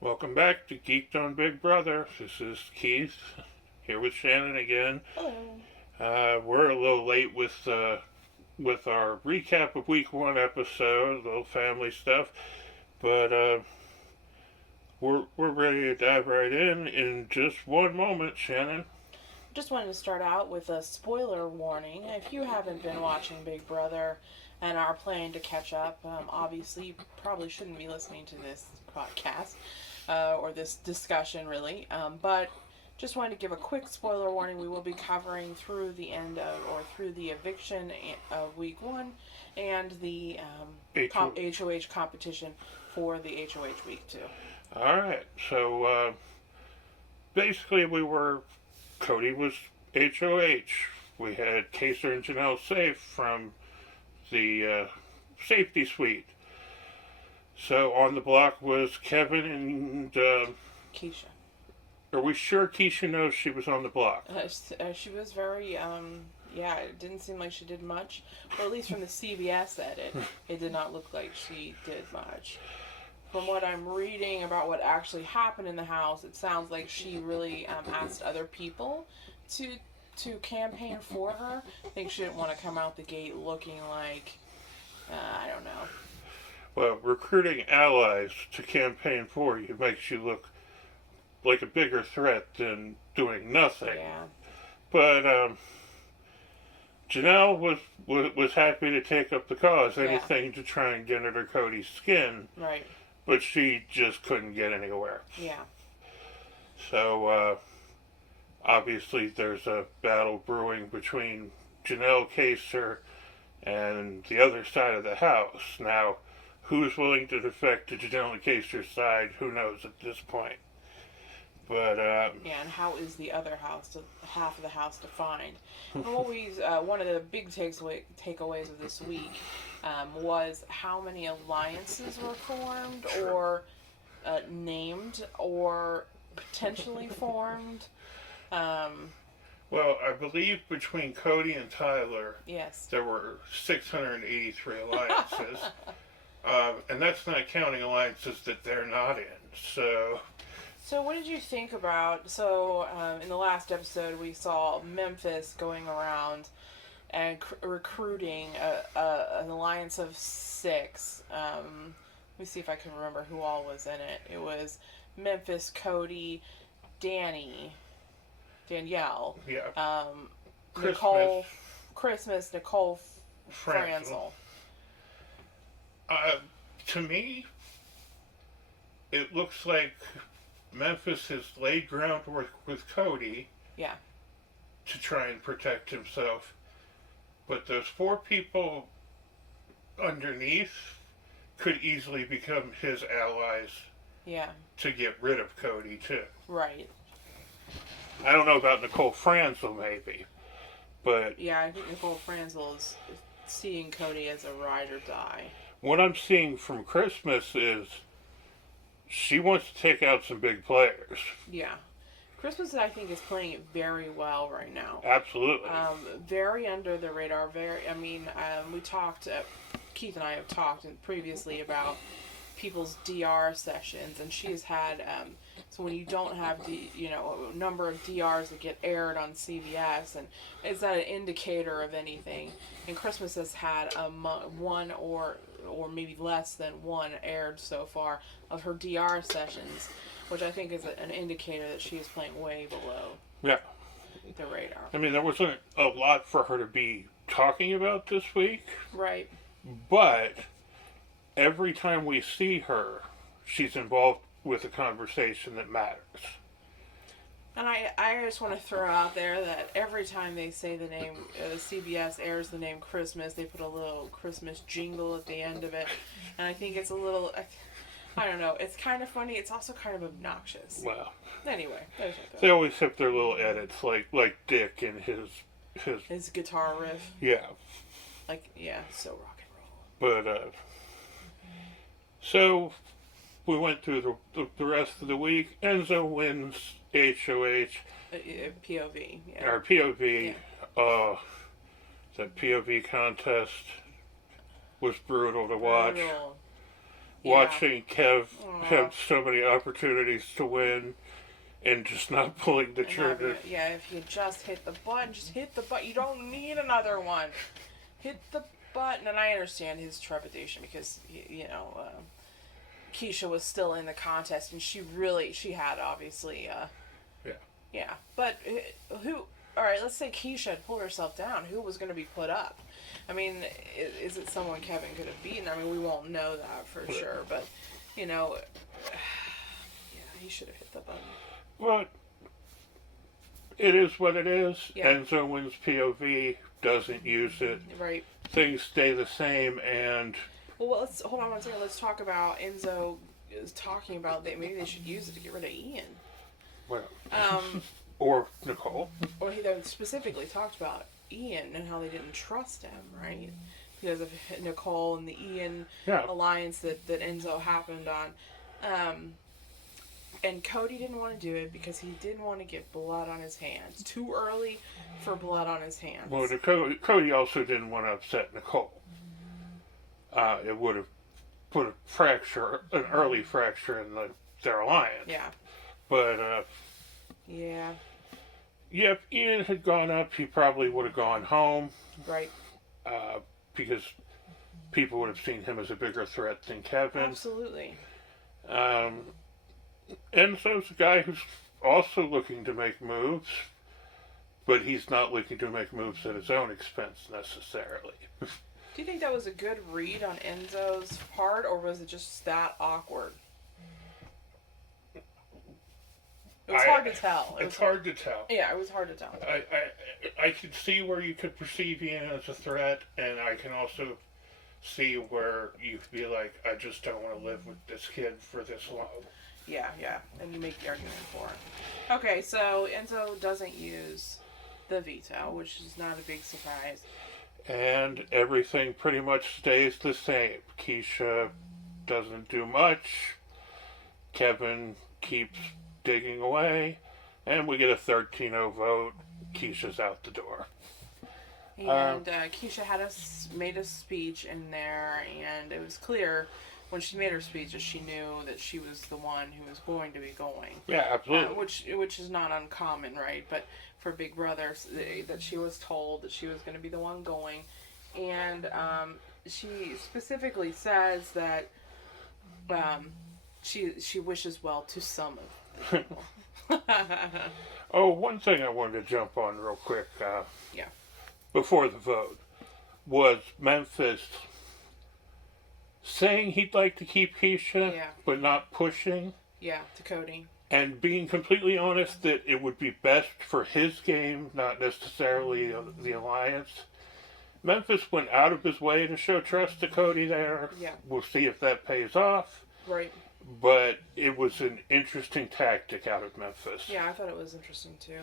Welcome back to Geeked on Big Brother. This is Keith, here with Shannon again. Hello. We're a little late with our recap of week 1 episode, a little family stuff, but we're ready to dive right in just one moment, Shannon. Just wanted to start out with a spoiler warning. If you haven't been watching Big Brother and are planning to catch up, obviously you probably shouldn't be listening to this podcast or this discussion, really. But just wanted to give a quick spoiler warning. We will be covering through the end of, or through the eviction of week 1 and the HOH competition for the HOH week 2. Alright, so basically Cody was HOH. We had Kaser and Janelle safe from the safety suite. So on the block was Kevin and Keisha. Are we sure Keisha knows she was on the block? She was very, it didn't seem like she did much. Or at least from the CBS edit, it did not look like she did much. From what I'm reading about what actually happened in the house, it sounds like she really asked other people to campaign for her. I think she didn't want to come out the gate looking like, I don't know. Well, recruiting allies to campaign for you makes you look like a bigger threat than doing nothing. Yeah. But Janelle was happy to take up the cause, anything to try and get under Cody's skin. Right. But she just couldn't get anywhere. Yeah. So, obviously there's a battle brewing between Janelle Kaser and the other side of the house. Now, who's willing to defect to Janelle Kaser's side, who knows at this point. But, and how is the other half of the house defined? Always, one of the big takeaways of this week was how many alliances were formed or named or potentially formed. Well, I believe between Cody and Tyler, yes, there were 683 alliances. And that's not counting alliances that they're not in. So what did you think about, in the last episode we saw Memphis going around and recruiting an alliance of 6. Let me see if I can remember who all was in it. It was Memphis, Cody, Danielle, Nicole Franzel. To me, it looks like Memphis has laid groundwork with Cody to try and protect himself. But those 4 people underneath could easily become his allies to get rid of Cody, too. Right. I don't know about Nicole Franzel, maybe. But yeah, I think Nicole Franzel is seeing Cody as a ride or die. What I'm seeing from Christmas is she wants to take out some big players. Yeah. Christmas, I think, is playing it very well right now. Absolutely. Very under the radar. We talked, Keith and I have talked previously about people's DR sessions, and she has had, so when you don't have a number of DRs that get aired on CBS, and it's not an indicator of anything. And Christmas has had one or maybe less than one aired so far of her DR sessions, which I think is an indicator that she is playing way below the radar. I mean, there wasn't a lot for her to be talking about this week. Right. But every time we see her, she's involved with a conversation that matters. And I just want to throw out there that every time they say the name, CBS airs the name Christmas, they put a little Christmas jingle at the end of it. And I think it's a little, I don't know, it's kind of funny. It's also kind of obnoxious. Well. Anyway. They always have their little edits, like Dick and his guitar riff. Yeah. So rock and roll. But, so we went through the rest of the week. Enzo wins HOH. POV. Yeah. Our POV. That POV contest was brutal to watch. Brutal. Watching Kev have so many opportunities to win and just not pulling the trigger. Yeah, if you just hit the button, just hit the button. You don't need another one. Hit the button. And I understand his trepidation because, Keisha was still in the contest and she had obviously, yeah. But alright, let's say Keisha had pulled herself down. Who was going to be put up? I mean, is it someone Kevin could have beaten? I mean, we won't know that for sure, but, yeah, he should have hit the button. Well, it is what it is. Yeah. Enzo wins POV, doesn't use it. Right. Things stay the same, and... Well, let's hold on one second. Let's talk about Enzo is talking about that maybe they should use it to get rid of Ian. Well, or Nicole. Or he specifically talked about Ian and how they didn't trust him, right? Because of Nicole and the Ian alliance that Enzo happened on. And Cody didn't want to do it because he didn't want to get blood on his hands. Too early for blood on his hands. Well, Cody also didn't want to upset Nicole. It would have put an early fracture in their alliance. Yeah. But, yeah, if Ian had gone up, he probably would have gone home. Right. Because people would have seen him as a bigger threat than Kevin. Absolutely. Enzo's a guy who's also looking to make moves, but he's not looking to make moves at his own expense necessarily. Do you think that was a good read on Enzo's part, or was it just that awkward? It was hard to tell. It's hard to tell. Yeah, it was hard to tell. I could see where you could perceive Ian as a threat, and I can also see where you could be like, I just don't want to live with this kid for this long. Yeah, and you make the argument for it. Okay, so Enzo doesn't use the veto, which is not a big surprise. And everything pretty much stays the same. Keisha doesn't do much. Kevin keeps digging away. And we get a 13-0 vote. Keisha's out the door. And Keisha made a speech in there, and it was clear when she made her speech that she knew that she was the one who was going to be going. Yeah, absolutely. Which is not uncommon, right? But for Big Brother, that she was told that she was going to be the one going. And she specifically says that she wishes well to some of the people. Oh, one thing I wanted to jump on real quick. Before the vote was Memphis saying he'd like to keep Keisha, but not pushing. Yeah, to Cody. And being completely honest that it would be best for his game, not necessarily the alliance. Memphis went out of his way to show trust to Cody there. Yeah. We'll see if that pays off. Right. But it was an interesting tactic out of Memphis. Yeah, I thought it was interesting too.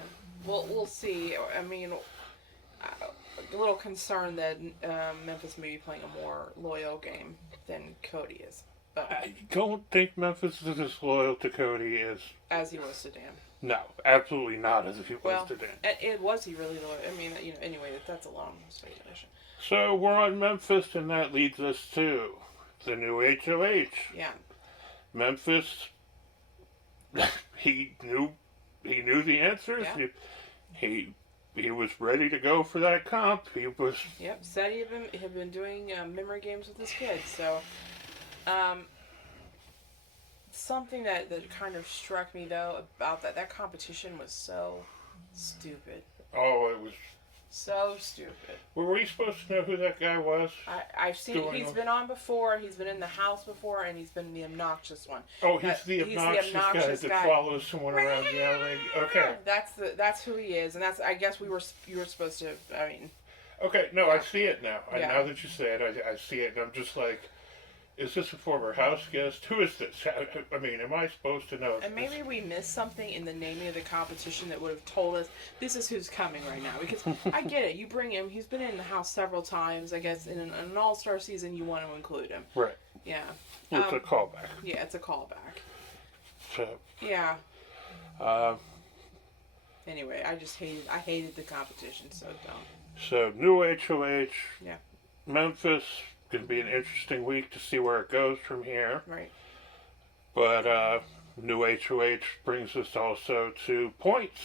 We'll see. I mean, a little concerned that Memphis may be playing a more loyal game than Cody is. But I don't think Memphis is as loyal to Cody as he was to Dan. No, absolutely not as if he was to Dan. Was he really loyal? I mean, anyway, that's a long speculation. So we're on Memphis, and that leads us to the new HOH. Yeah. Memphis, he knew the answers. Yeah. He was ready to go for that comp. He was. Yep, said he had been doing memory games with his kids. So, something that kind of struck me though about that competition was so stupid. Oh, it was so stupid. Were we supposed to know who that guy was? I've seen he's been on before. He's been in the house before, and he's been the obnoxious one. Oh, he's the obnoxious guy that follows someone around yelling. Okay, that's who he is, and I guess you were supposed to. I mean. Okay, no, I see it now. Now that you say it, I see it, and I'm just like, is this a former house guest? Who is this? I mean, am I supposed to know? And maybe we missed something in the naming of the competition that would have told us this is who's coming right now. Because I get it. You bring him. He's been in the house several times. I guess in an all-star season, you want to include him. Right. Yeah. It's a callback. Yeah, it's a callback. So. Yeah. Anyway, I hated the competition, so don't. So, new HOH. Yeah. Memphis. Going to be an interesting week to see where it goes from here. Right. But new HOH brings us also to points.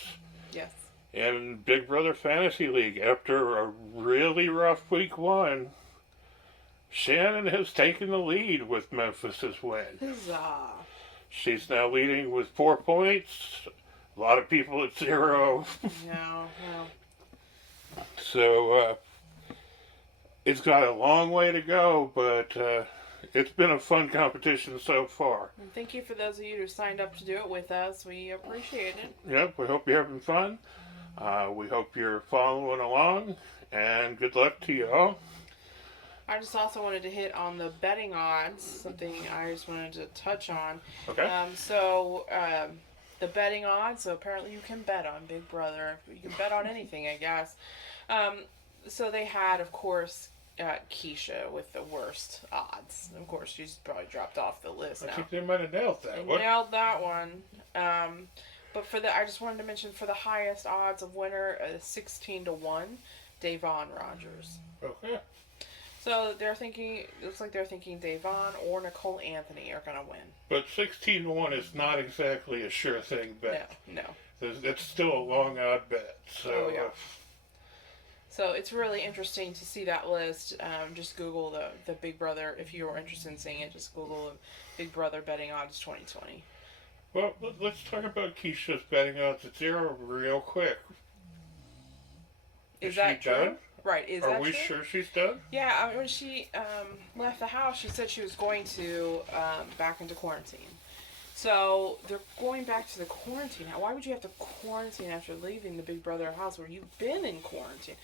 Yes. In Big Brother Fantasy League, after a really rough week one, Shannon has taken the lead with Memphis's win. Huzzah. She's now leading with 4 points. A lot of people at 0. No. So, it's got a long way to go, but it's been a fun competition so far. And thank you for those of you who signed up to do it with us. We appreciate it. Yep, we hope you're having fun. We hope you're following along, and good luck to you all. I just also wanted to hit on the betting odds, something I just wanted to touch on. Okay. The betting odds, so apparently you can bet on Big Brother. You can bet on anything, I guess. So they had, of course, Keisha with the worst odds. Of course, she's probably dropped off the list now. I think they might have nailed that one. Nailed that one. But I just wanted to mention for the highest odds of winner, 16-1, Davon Rogers. Okay. So looks like they're thinking Davon or Nicole Anthony are going to win. But 16-1 is not exactly a sure thing bet. No. It's still a long odd bet. So, yeah. So it's really interesting to see that list. Just Google the Big Brother, if you're interested in seeing it, just Google Big Brother betting odds 2020. Well, let's talk about Keisha's betting odds at 0 real quick. Is that she true? Done? Right, Are we sure she's done? Yeah, when she left the house, she said she was going to back into quarantine. So they're going back to the quarantine. Now, why would you have to quarantine after leaving the Big Brother house where you've been in quarantine?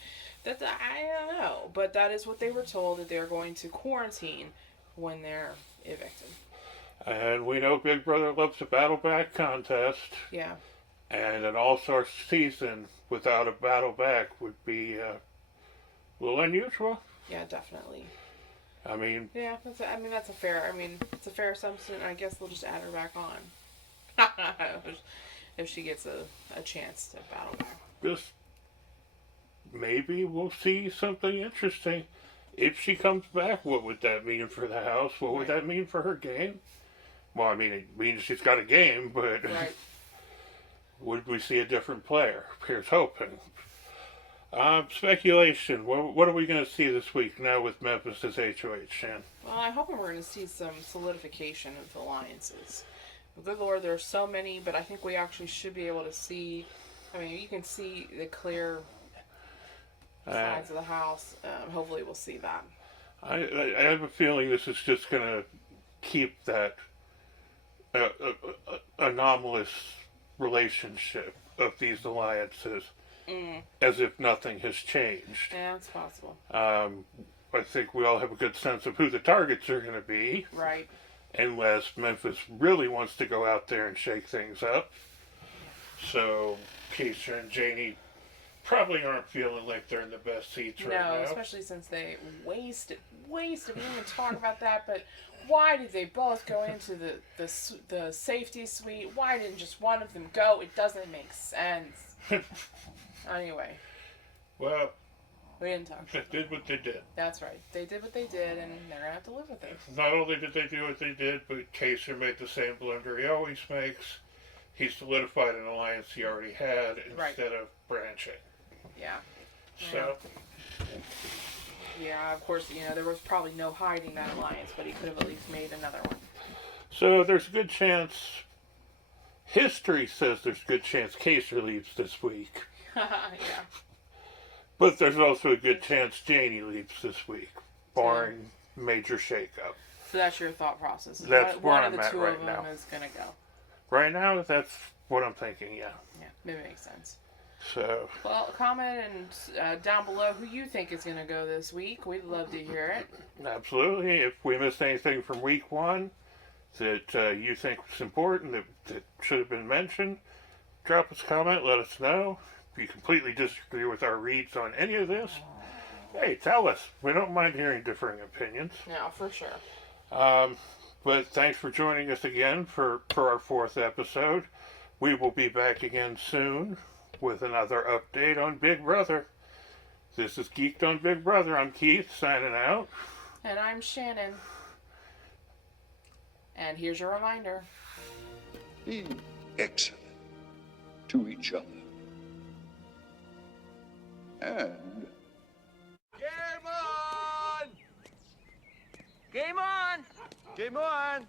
I don't know, but that is what they were told, that they're going to quarantine when they're evicted. And we know Big Brother loves a battle back contest. Yeah. And an all-star season without a battle back would be a little unusual. Yeah, definitely. I mean... Yeah, it's a fair assumption. I guess they'll just add her back on. if she gets a chance to battle back. Just... Maybe we'll see something interesting. If she comes back, what would that mean for the house? What would that mean for her game? Well, I mean, it means she's got a game, but... Right. Would we see a different player? Here's hoping. Speculation. What are we going to see this week now with Memphis as HOH, Shan? Well, I'm hoping we're going to see some solidification of alliances. Good Lord, there are so many, but I think we actually should be able to see... I mean, you can see the clear sides of the house. Hopefully we'll see that. I have a feeling this is just going to keep that anomalous relationship of these alliances as if nothing has changed. Yeah, it's possible. I think we all have a good sense of who the targets are going to be. Right. Unless Memphis really wants to go out there and shake things up. So Keisha and Janie probably aren't feeling like they're in the best seats right now. No, especially since they wasted. We didn't even talk about that, but why did they both go into the safety suite? Why didn't just one of them go? It doesn't make sense. Anyway. Well, we didn't talk about they did what they did. That's right. They did what they did, and they're going to have to live with it. Not only did they do what they did, but Kaiser made the same blunder he always makes. He solidified an alliance he already had instead of branching. Yeah. So. Yeah, of course, there was probably no hiding that alliance, but he could have at least made another one. So there's a good chance, history says there's a good chance Kaiser leaves this week. Yeah. But there's also a good chance Janie leaves this week, barring major shakeup. So that's your thought process. That's where one I'm of the at two right of them now. is going to go. Right now, that's what I'm thinking, yeah. Yeah, maybe makes sense. So. Well, comment and down below who you think is going to go this week. We'd love to hear it. Absolutely. If we missed anything from week one that you think was important, that should have been mentioned, drop us a comment, let us know. If you completely disagree with our reads on any of this, hey, tell us. We don't mind hearing differing opinions. Yeah, for sure. But thanks for joining us again for our 4th episode. We will be back again soon with another update on Big Brother. This is Geeked on Big Brother. I'm Keith, signing out. And I'm Shannon. And here's your reminder. Be excellent to each other. And... Game on! Game on! Game on!